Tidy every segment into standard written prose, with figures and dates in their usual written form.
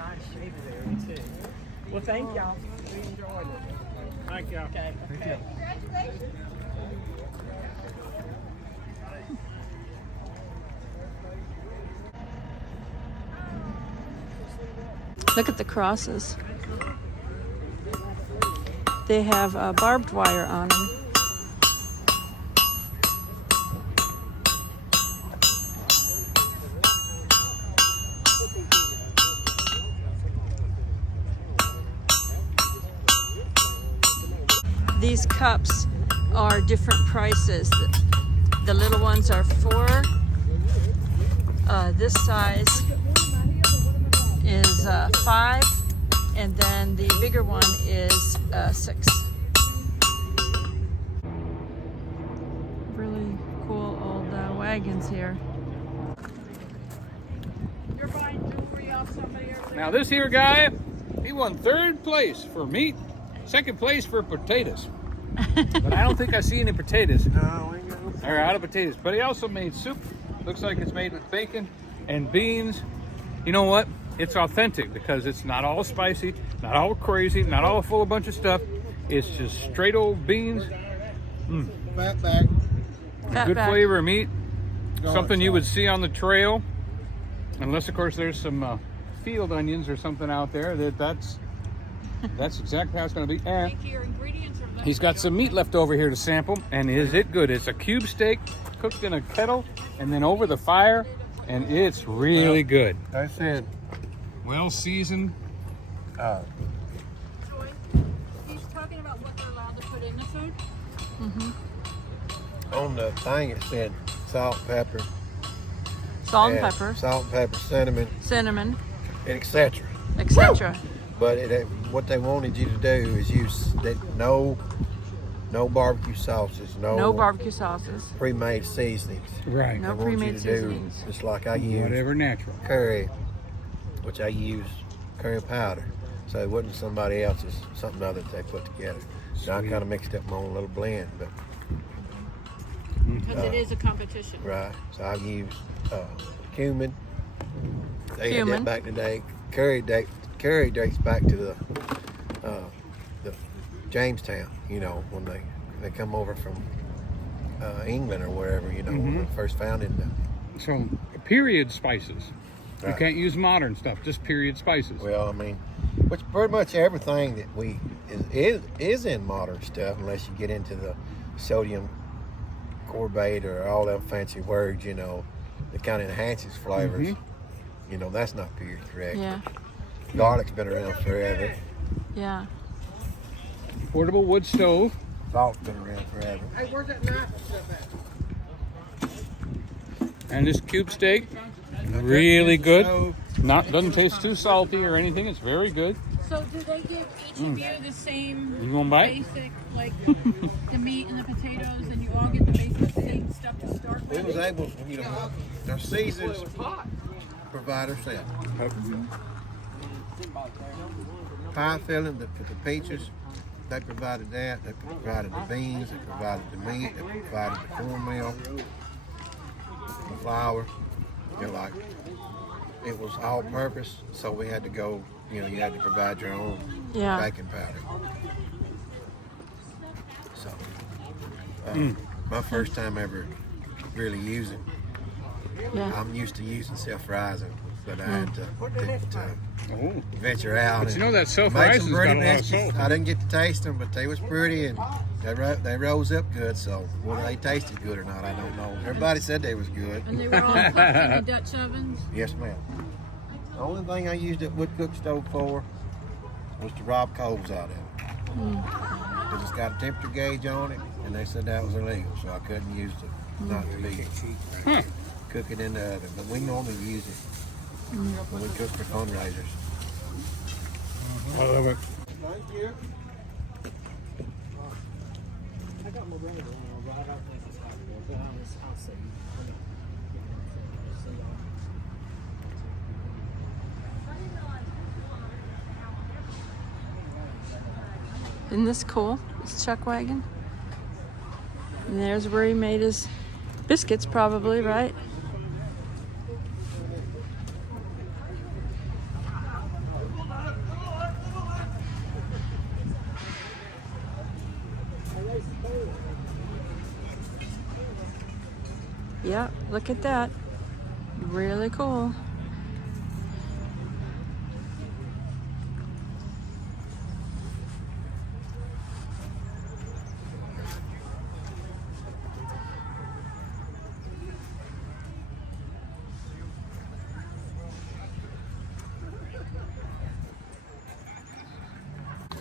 nice shady there too. Well, thank y'all. We enjoyed it. Thank y'all. Okay. Okay. Look at the crosses. They have barbed wire on them. These cups are different prices. The little ones are $4. This size is $5, and then the bigger one is $6. Really cool old wagons here. You're buying jewelry off somebody over there? Now this here guy, he won 3rd place for meat, 2nd place for potatoes. But I don't think I see any potatoes. No, ain't got no. They're out of potatoes. But he also made soup. Looks like it's made with bacon and beans. You know what? It's authentic because it's not all spicy, not all crazy, not all full of a bunch of stuff. It's just straight old beans. Fat back. Good flavor of meat. Garlic Something you sauce. would see on the trail. Unless, of course, there's some field onions or something out there. That's exactly how it's going to be. And he's got some meat left over here to sample. And is it good? It's a cube steak cooked in a kettle and then over the fire. And it's really good. I said, Well seasoned. Joy, he's talking about what they're allowed to put in the food. on the thing it said salt, pepper. Salt and pepper, Salt, pepper, cinnamon, etc. etc. But what they wanted you to do is use no barbecue sauces, No barbecue sauces. pre-made seasonings. Right. No They want you pre-made to do seasonings. just like I use Whatever natural. curry, which I use curry powder. So it wasn't somebody else's, something other that they put together. So I kind of mixed up my own little blend, but Because it is a competition. right. So I used cumin. They Cumin. had that back in the day. Curry dates back to the Jamestown. You know, when they come over from England or wherever. You know, when they first founded them. So, period spices. You Right. can't use modern stuff, just period spices. Well, I mean, which pretty much everything that is in modern stuff, unless you get into the sodium corbate or all them fancy words, you know, that kind of enhances flavors. You know, that's not period correct. Yeah, Garlic's been around forever. yeah. Portable wood stove. Salt's been around forever. Hey, where's that knife at? And this cube steak, really good. Doesn't taste too salty or anything. It's very good. So do they give each of you the same You gonna bite? basic, like the meat and the potatoes, and you all get the basic same stuff to start We with? was able, you know, their seasons provide herself. Pie filling for the peaches, they provided that. They provided the beans, they provided the meat, they provided the cornmeal, the flour. You know, like, it was all purpose, so we had to go, you know, you had to provide your own baking powder. So, my first time ever really using. Yeah. I'm used to using self-rising, but I had to Oh. venture out. But you know and that make self-rising's some got pretty a lot of biscuits. salt. I didn't get to taste them, but they was pretty, and they rose up good. So whether they tasted good or not, I don't know. Everybody said they was good. And they were all cooked in the Dutch ovens. Yes, ma'am. The only thing I used that wood cook stove for was to rob coals out of it. Because it's got a temperature gauge on it, and they said that was illegal, so I couldn't use it. Not illegal. Huh. Cook it in the oven, but we normally use it when we cook for fundraisers. I love it. Thank you. I got my brother on, but I don't think it's happening. But I'll see. Isn't this cool? This chuck wagon. And there's where he made his biscuits, probably, right? Yeah, look at that. Really cool.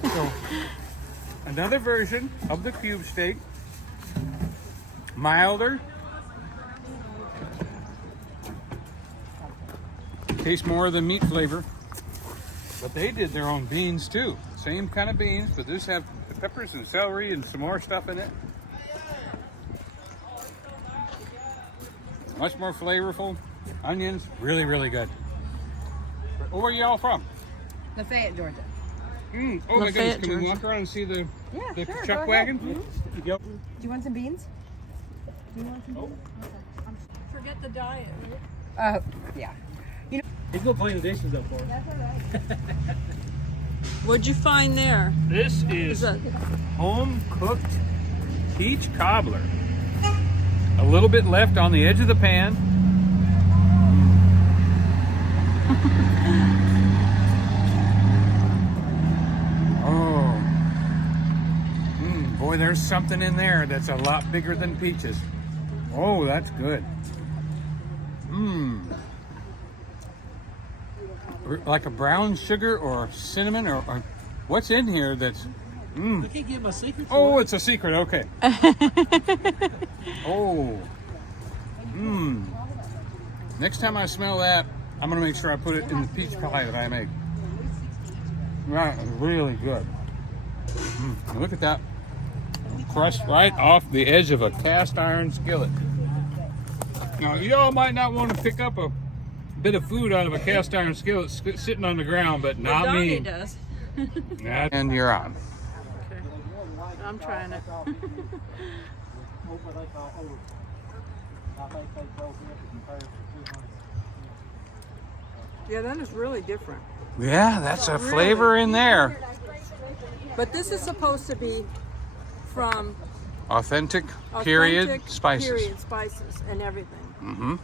So, another version of the cube steak. Milder. Tastes more of the meat flavor. But they did their own beans too. Same kind of beans, but this have peppers and celery and some more stuff in it. Much more flavorful. Onions, really, really good. Where are y'all from? Lafayette, Georgia. Oh my goodness, can we Georgia. walk around and see the Sure, chuck go wagon? ahead. Yep. Do you want some beans? Do you want some beans? Forget the diet. Yeah. He's gonna clean the dishes up for us. That's all right. What'd you find there? This Is is that home-cooked peach cobbler. A little bit left on the edge of the pan. Oh. Boy, there's something in there that's a lot bigger than peaches. Oh, that's good. Like a brown sugar or cinnamon or what's in here that's I can't get my secret. Oh, it's a secret. Okay. Oh. Next time I smell that, I'm gonna make sure I put it in the peach pie that I make. Right, really good. Look at that. Crushed right off the edge of a cast iron skillet. Now, y'all might not want to pick up a bit of food out of a cast iron skillet sitting on the ground, but not Donny me. does. And you're on. Okay. I'm trying it. Yeah, that is really different. Yeah, that's a flavor in there. But this is supposed to be from Authentic period authentic spices. period spices and everything.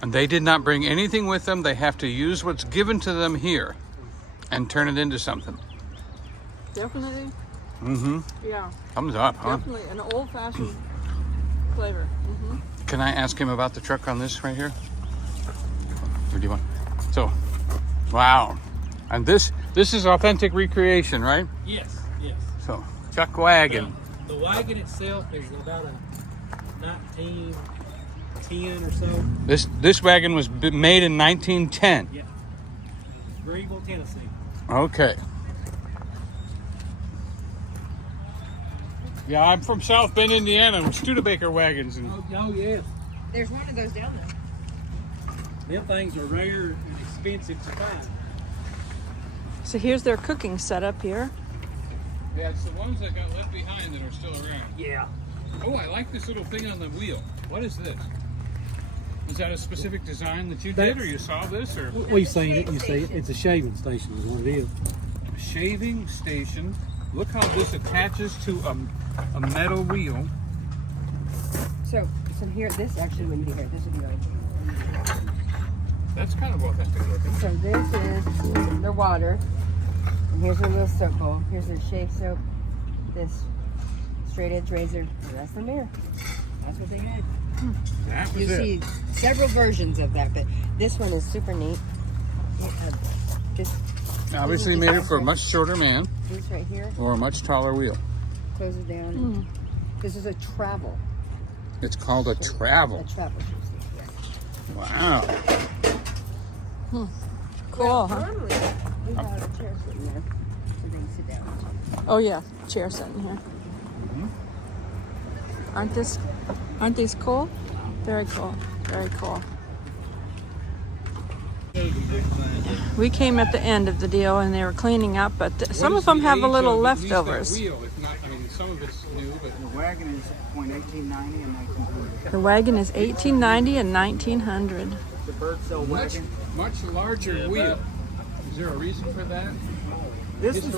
And they did not bring anything with them. They have to use what's given to them here and turn it into something. Definitely. Yeah, Thumbs up, huh? definitely an old-fashioned flavor. Can I ask him about the truck on this right here? Or do you want? So, wow. And this is authentic recreation, right? Yes, yes. So, chuck wagon. The wagon itself is about a 1910 or so. This wagon was made in 1910. Yeah. Greenville, Tennessee. Okay. Yeah, I'm from South Bend, Indiana, with Studebaker wagons. And Oh, yes. There's one of those down there. Them things are rare and expensive to find. So here's their cooking setup here. yeah, it's the ones that got left behind that are still around. Yeah. Oh, I like this little thing on the wheel. What is this? Is that a specific design that you did, or you saw this, or We've seen it. You see it. It's a shaving station is what it is. shaving station? Look how this attaches to a metal wheel. So here, this actually wouldn't be here. This would be right here. That's kind of authentic looking. So this is their water. And here's their little soap bowl. Here's their shave soap. This straight edge razor. And that's the mirror. That's what they had. That You was it. see several versions of that, but this one is super neat. This Obviously made it for a much shorter man This right here or a much taller wheel. closes down. This is a travel. It's called a travel. A travel shoe stick, yes. Wow. Cool, huh? Normally, we have a chair sitting there so they can sit down. Oh yeah, chair sitting here. Aren't these cool? Very cool. Very cool. We came at the end of the deal and they were cleaning up, but some of them have a little leftovers. Some of it's new, but The wagon is between 1890 and 1900. The wagon is 1890 and 1900. The bird cell wagon. much larger wheel. Is there a reason for that? This is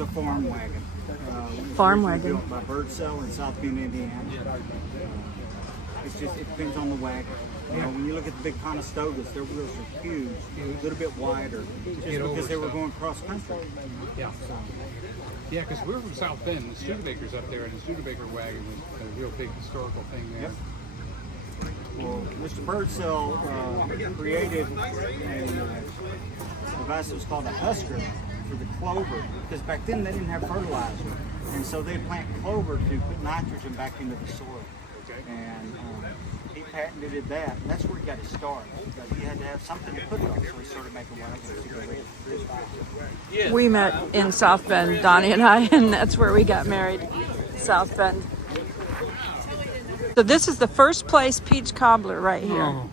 a farm wagon. Farm Originally wagon. Built by Bird Cell in South Bend, Indiana. it depends on the wagon. You know, when you look at the big Conestogas, their wheels are huge, a little bit wider, just because they were going cross country. Yeah. Yeah, because we're from South Bend. The Studebaker's up there, and the Studebaker wagon was a real big historical thing there. Yep. Well, Mr. Birdsell created a device that was called a husker for the clover, because back then they didn't have fertilizer, and so they'd plant clover to put nitrogen back into the soil. Okay. And he patented that, and that's where he got his start. Because he had to have something to put it on, so he started making wagons. We met in South Bend, Donny and I, and that's where we got married, South Bend. So this is the first place peach cobbler right here. Oh.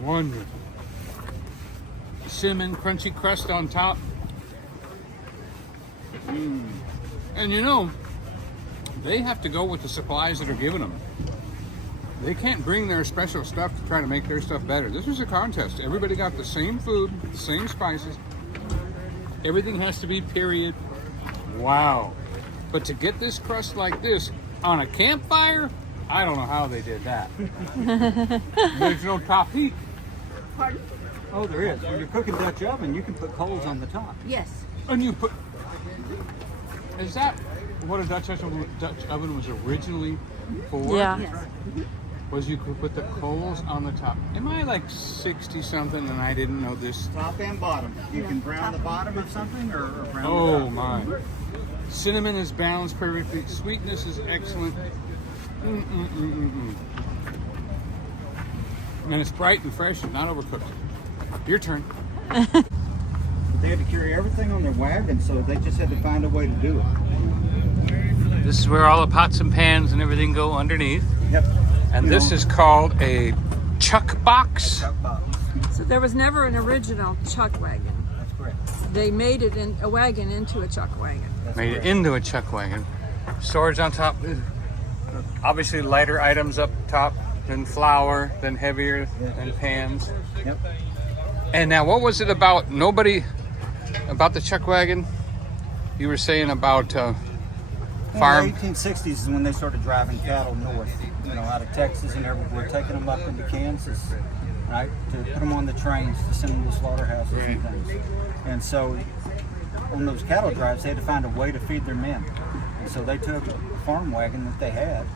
Wonderful. Cinnamon, crunchy crust on top. And you know, they have to go with the supplies that are given them. They can't bring their special stuff to try to make their stuff better. This was a contest. Everybody got the same food, the same spices. Everything has to be period. Wow. But to get this crust like this on a campfire, I don't know how they did that. There's no top heat. Pardon? Oh, there is. When you're cooking Dutch oven, you can put coals on the top. Yes. And you put... Is that what a Dutch oven was originally for? Yeah. Yes. Was you could put the coals on the top. Am I like 60 something and I didn't know this? Top and bottom. You can brown the bottom of something or brown the Oh top. my. Cinnamon is balanced perfectly. Sweetness is excellent. And it's bright and fresh and not overcooked. Your turn. They had to carry everything on their wagon, so they just had to find a way to do it. This is where all the pots and pans and everything go underneath. Yep. And this is called a chuck box. Chuck box. So there was never an original chuck wagon. That's correct. They made it in a wagon into a chuck wagon. That's Made correct. it into a chuck wagon. Storage on top. Obviously lighter items up top, then flour, then heavier, then pans. Yep. And now what was it about about the chuck wagon? You were saying about farm. In the 1860s is when they started driving cattle north, out of Texas and everywhere, taking them up into Kansas, right, to put them on the trains to send them to slaughterhouses and things. And so on those cattle drives, they had to find a way to feed their men. And so they took a farm wagon that they had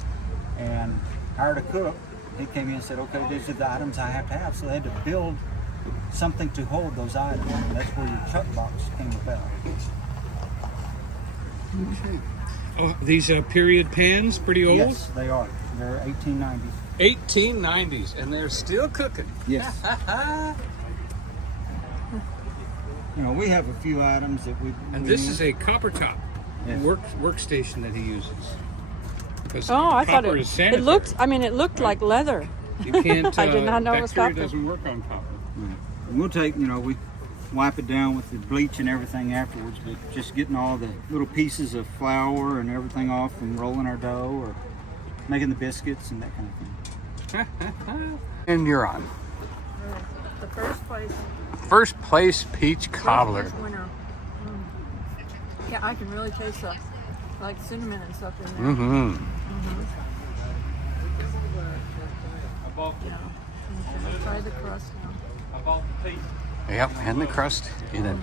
and hired a cook. He came in and said, okay, these are the items I have to have. So they had to build something to hold those items. And that's where your chuck box came about. These period pans, pretty old? Yes, they are. They're 1890s. 1890s, and they're still cooking. Yes. We have a few items that we. And this is a copper top Yes. workstation that he uses. Because Oh, I thought copper is sanitary. it looked like leather. You can't. I did not know it was bacteria copper. doesn't work on copper. And we'll take, we wipe it down with the bleach and everything afterwards, but just getting all the little pieces of flour and everything off and rolling our dough or making the biscuits and that kind of thing. And you're on. The first place. First place peach cobbler. Winner. Yeah, I can really taste the cinnamon and stuff in there. Mm-hmm. Yeah. Try the crust now. Yep, and the crust in a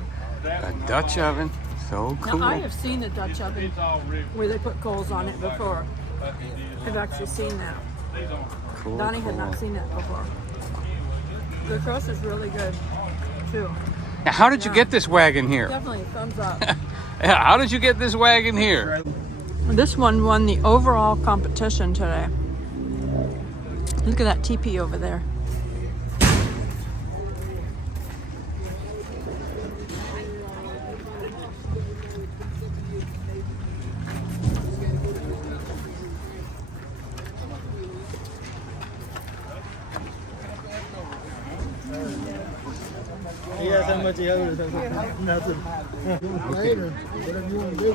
Dutch oven. So cool. Now, I have seen a Dutch oven where they put coals on it before. I've actually seen that. Cool, Donny had not cool. seen that before. The crust is really good, too. Now, how did you get this wagon here? Definitely a thumbs up. Yeah, how did you get this wagon here? This one won the overall competition today. Look at that teepee over there.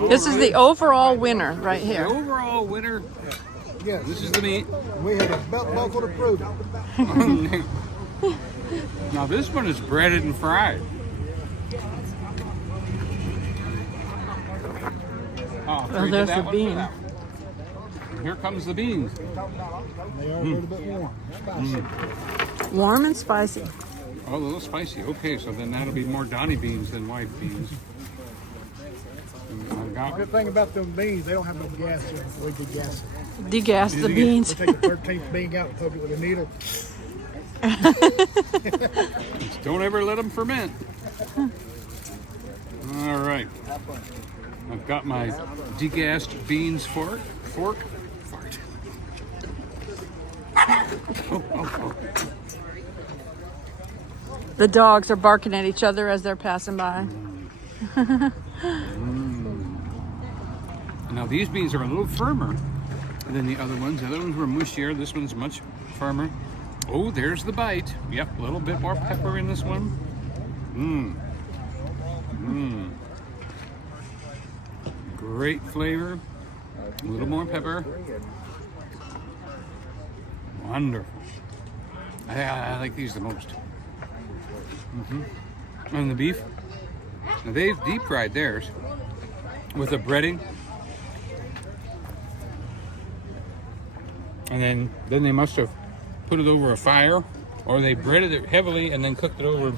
This is the overall winner right The here. overall winner. Yes. This is the meat. We had a belt buckle to prove it. Now this one is breaded and fried. Oh, Oh, there's the bean. here comes the beans. They are a little bit warm. Spicy. Warm and spicy. Oh, a little spicy. Okay, so then that'll be more Donny beans than white beans. The good thing about them beans, they don't have no gas in them. We degas it. Degas the beans. We take the 13th bean out and poke it with a needle. Don't ever let them ferment. All right. I've got my degassed beans fork. Fart. Oh. The dogs are barking at each other as they're passing by. Now these beans are a little firmer than the other ones. The other ones were mushier. This one's much firmer. Oh, there's the bite. Yep, a little bit more pepper in this one. Great flavor. A little more pepper. Wonderful. I like these the most. And the beef. Now they've deep fried theirs with a breading. And then they must have put it over a fire, or they breaded it heavily and then cooked it over.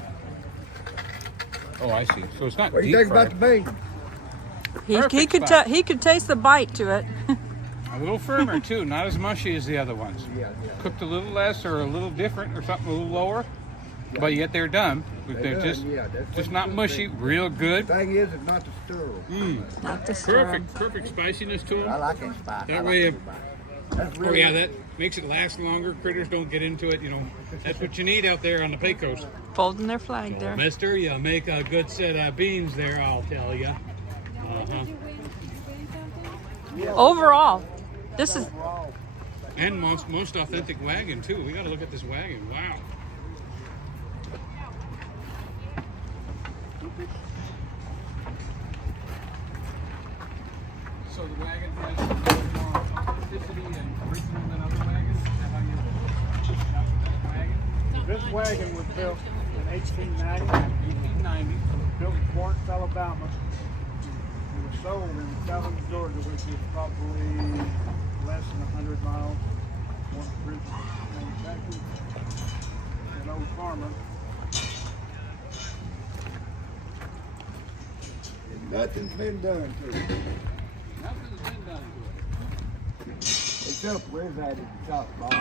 Oh, I see. So it's not What do you deep think about the fried. bean? He could taste the bite to it. A little firmer too, not as mushy as the other ones. Cooked a little less or a little different or something a little lower, but yet they're done. They're just not mushy, real good. The thing is, it's not the stir. Not the stir. Perfect spiciness to them. I like it spicy. That way, that makes it last longer. Critters don't get into it. You know, that's what you need out there on the Pecos. Folding their flag there. Mister, you make a good set of beans there, I'll tell you. Overall, this is And most authentic wagon too. We got to look at this wagon. Wow. So the wagon has more authenticity and original than other wagons. Is that how you shop this wagon? This wagon was built in 1890. Built in Parton, Alabama. It was sold in Gatlinburg, Georgia, which is probably less than 100 miles. One original manufactured. An old farmer. Nothing's been done to it. Nothing's been done to it. Except where's that at the top, Bob?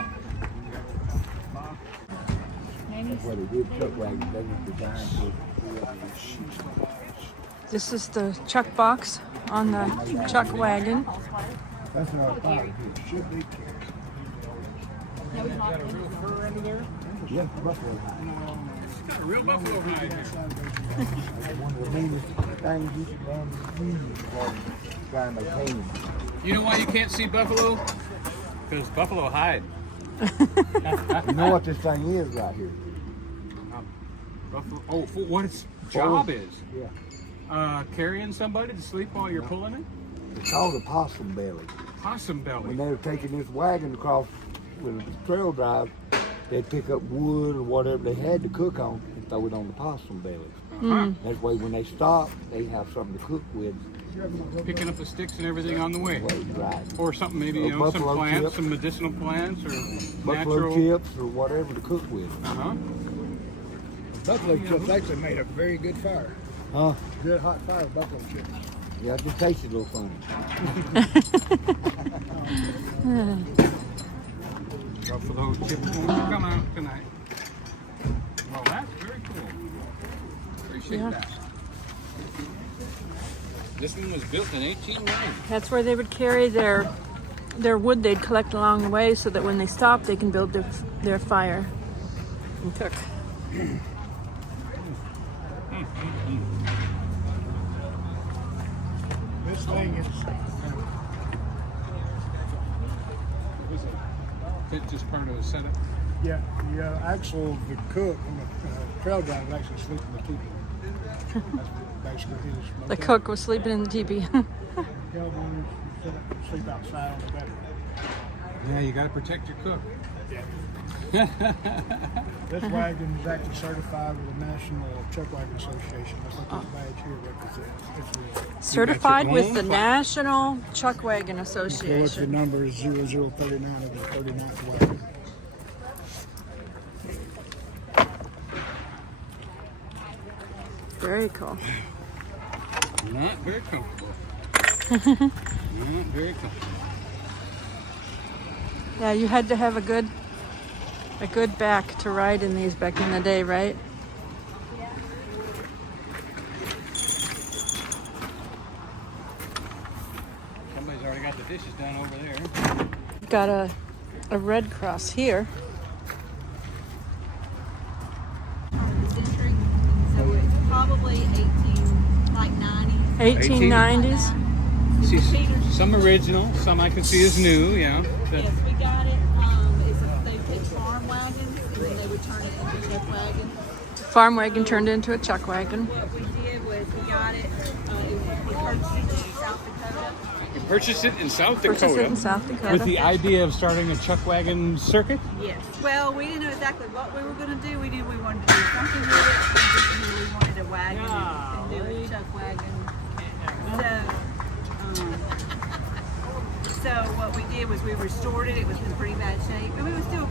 What a good truck wagon doesn't design for. This is the chuck box on the chuck wagon. That's what I thought it should be. Got a real fur under there? Yeah, buffalo. Got a real buffalo hide here. One of the meanest things you can learn to use for trying to maintain. You know why you can't see buffalo? Because buffalo hide. You know what this thing is right here? Buffalo. Oh, what its job is? Yeah. Carrying somebody to sleep while you're pulling it? It's called a possum belly. Possum belly. When they were taking this wagon across with a trail drive, they'd pick up wood or whatever they had to cook on and throw it on the possum belly. That way when they stop, they have something to cook with. Picking up the sticks and everything on the way. Right. Or something maybe, Or you know, some buffalo plants, chips. some medicinal plants or Buffalo natural. chips or whatever to cook with. Uh-huh. Buffalo chips actually made a very good fire. Huh? Good hot fire buffalo chips. Yeah, it just tasted a little funny. Buffalo chips won't come out tonight. Well, that's very cool. Appreciate that. This one was built in 1890. That's where they would carry their wood they'd collect along the way so that when they stop they can build their fire and cook. This thing is That's just part of the setup. the cook on the trail drive would actually sleep in the teepee. That's basically his. The cook was sleeping in the teepee. Cowboys sleep outside on the bed. Yeah, you got to protect your cook. This wagon is actually certified with the National Chuck Wagon Association. That's what this badge here represents. It's real. Certified with the National Chuck Wagon So what's the Association. number is 0039 of the 39th wagon. Very cool. Not very comfortable. Not very comfortable. Yeah, you had to have a good back to ride in these back in the day, right? Somebody's already got the dishes down over there. Got a Red Cross here. So it's probably 1890s. See, some original, some I can see is new, yeah. Yes, we got it. They picked farm wagons and then they would turn it into a chuck wagon. Farm wagon turned into a chuck wagon. What we did was we got it. We purchased it in South Dakota. You purchased it in South Dakota. Purchased it in South Dakota. With the idea of starting a chuck wagon circuit? Yes. Well, we didn't know exactly what we were going to do. We knew we wanted to do something with it. We just knew we wanted a wagon and do a chuck wagon. So what we did was we restored it. It was in pretty bad shape. I mean, it was still,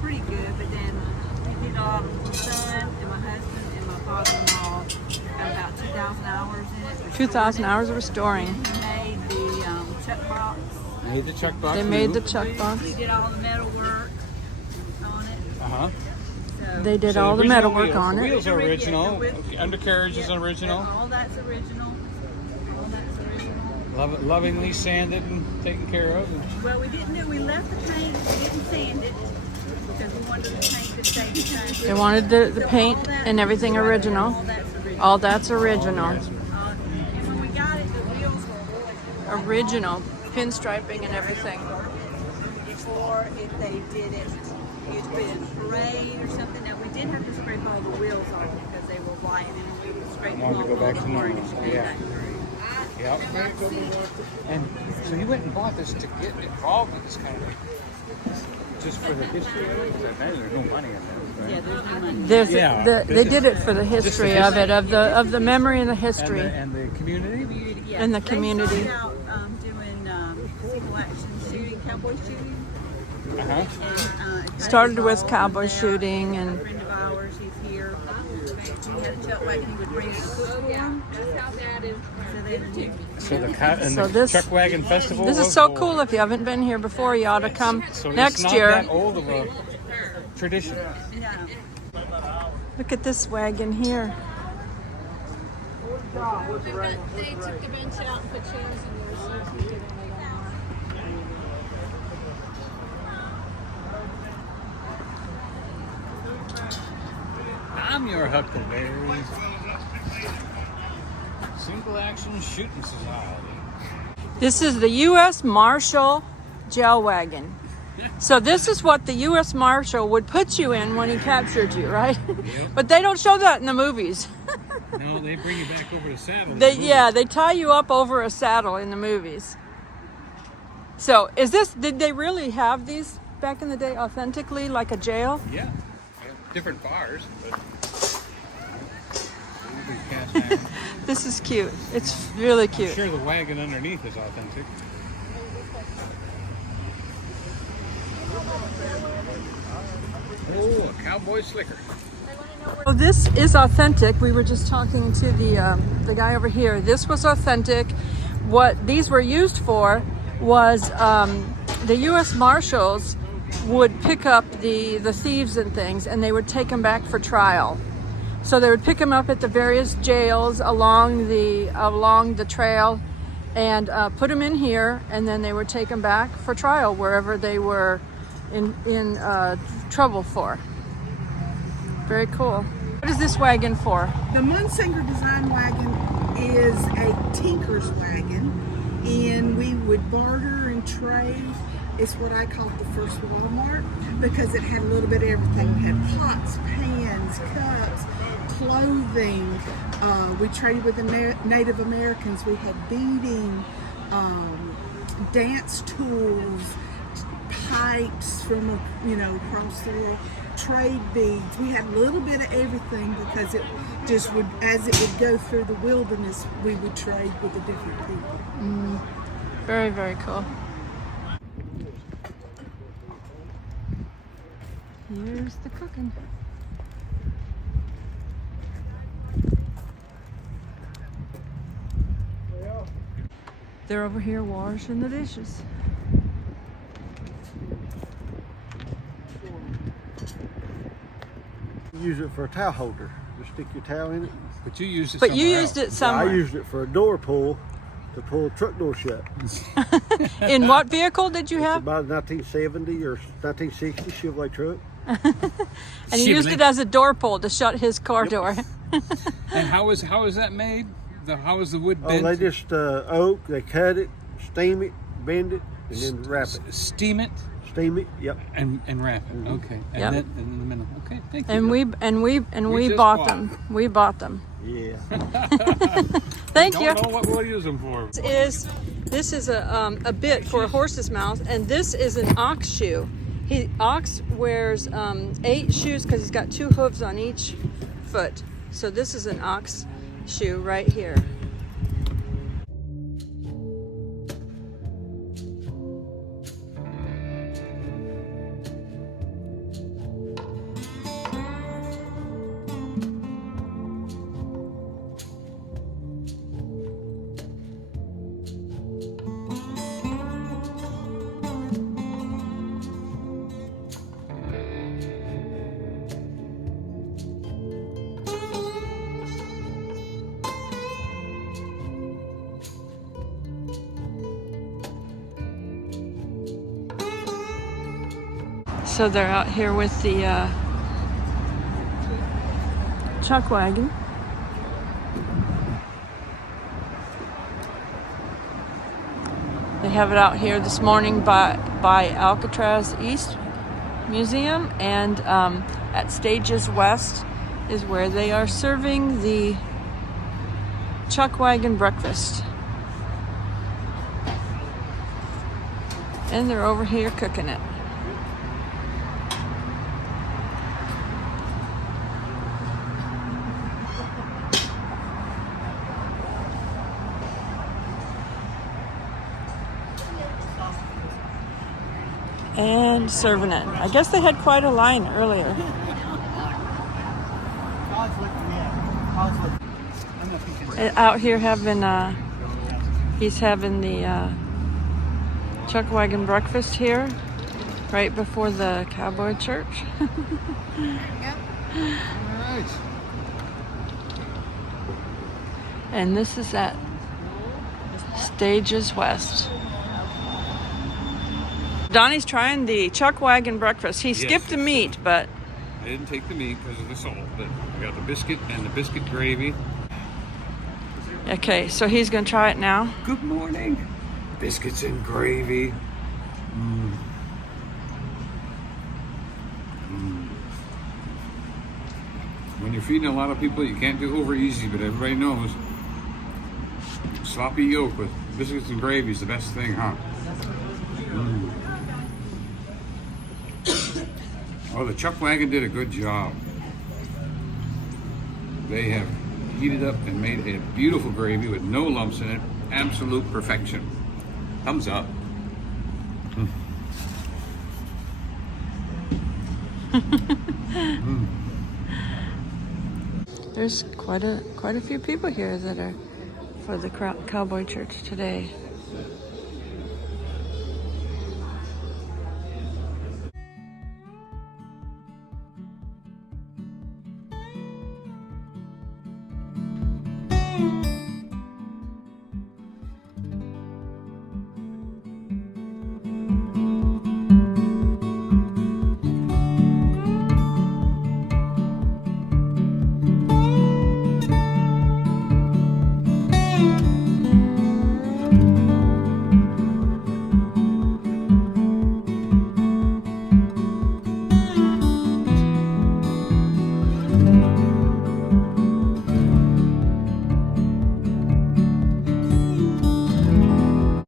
pretty good. But then we did all my son and my husband and my father-in-law got about 2,000 hours in it. 2,000 hours of restoring. He made the chuck box. Made the chuck box. They made the chuck box. We did all the metal work on it. Uh-huh. So They did So all the original metal work wheels. on The it. wheels are original. The Undercarriage is original. All that's original. All that's original. Lovingly sanded and taken care of. Well, we didn't do. We left the paint. We didn't sand it because we wanted the paint to stay the same. They wanted the paint all that- and everything original. All that's original. All that's original. And when we got it, the wheels were really Original. Pinstriping and everything. before if they did it. You'd put in parade or something. Now we did have to scrape all the wheels off because they were white and we would scrape them Wanted off to go back on to the normal, orange. yeah. Yep. And so you went and bought this to get involved in this kind of thing. Just for the history of it? Because there's no money in this, right? Yeah, there's no money. There's Yeah, they this did it for the history of it, of the memory and the history And the community? Yeah, and the they community. started out doing single action shooting, cowboy shooting. Uh-huh. And, Started with Patrick cowboy was there. shooting A and friend of ours, he's here. He had a chuck wagon. He would bring us a cook for him. That's how that is. So the So this- Chuck Wagon Festival this is was so old. cool. If you haven't been here before, you ought to come So next it's not year. that old of a tradition. Yeah. Look at this wagon here. They took the bench out and put chairs in there so you could get I'm your Huckleberry. Single Action Shooting Society. This is the U.S. Marshal jail wagon. So this is what the U.S. Marshal would put you in when he captured you, right? But they don't show that in the movies. No, they bring you back over the saddle. They tie you up over a saddle in the movies. So did they really have these back in the day authentically, like a jail? Yeah. Different bars, but cast iron. This is cute. It's really I'm cute. sure the wagon underneath is authentic. Oh, a cowboy slicker. Oh, this is authentic. We were just talking to the guy over here. This was authentic. What these were used for was the U.S. Marshals would pick up the thieves and things, and they would take them back for trial. So they would pick them up at the various jails along the trail, and put them in here, and then they would take them back for trial wherever they were in trouble for. Very cool. What is this wagon for? The Munsinger Design Wagon is a tinker's wagon, and we would barter and trade. It's what I call the first Walmart because it had a little bit of everything. We had pots, pans, cups, clothing. We traded with the Native Americans. We had beading, dance tools, pipes from, across the world, trade beads. We had a little bit of everything because it just would, as it would go through the wilderness, we would trade with the different people. Very, very cool. Here's the cooking. They're over here washing the dishes. Use it for a towel holder. Just stick your towel in it. But you used it But you somewhere used else. it somewhere. I used it for a door pull to pull a truck door shut. In what vehicle did you It's have? about a 1970 or 1960 Chevrolet truck. And he used it as a door pull to shut his car door. And how is that made? How is the wood Oh, bent? they just oak. They cut it, steam it, bend it, and then wrap it. Steam it Steam it. Yep. and wrap it. Okay. And Yep. then in the middle. Okay. Thank you. And we just bought bought. them. We bought them. Yeah. Thank you. Don't know what we'll use them for. This is a bit for a horse's mouth, and this is an ox shoe. Ox wears 8 shoes because he's got 2 hooves on each foot. So this is an ox shoe right here. So they're out here with the chuck wagon. They have it out here this morning by Alcatraz East Museum, and at Stages West is where they are serving the chuck wagon breakfast. And they're over here cooking it. And serving it. I guess they had quite a line earlier. Out here having, he's having the chuck wagon breakfast here, right before the cowboy church. Alright. And this is at Stages West. Donnie's trying the chuck wagon breakfast. He skipped the meat, but I didn't take the meat because of the salt, but I got the biscuit and the biscuit gravy. okay, so he's gonna try it now. Good morning. Biscuits and gravy. When you're feeding a lot of people, you can't do over easy, but everybody knows sloppy yolk with biscuits and gravy is the best thing, huh? Oh, the chuck wagon did a good job. They have heated up and made a beautiful gravy with no lumps in it. Absolute perfection. Thumbs up. There's quite a few people here that are for the cowboy church today.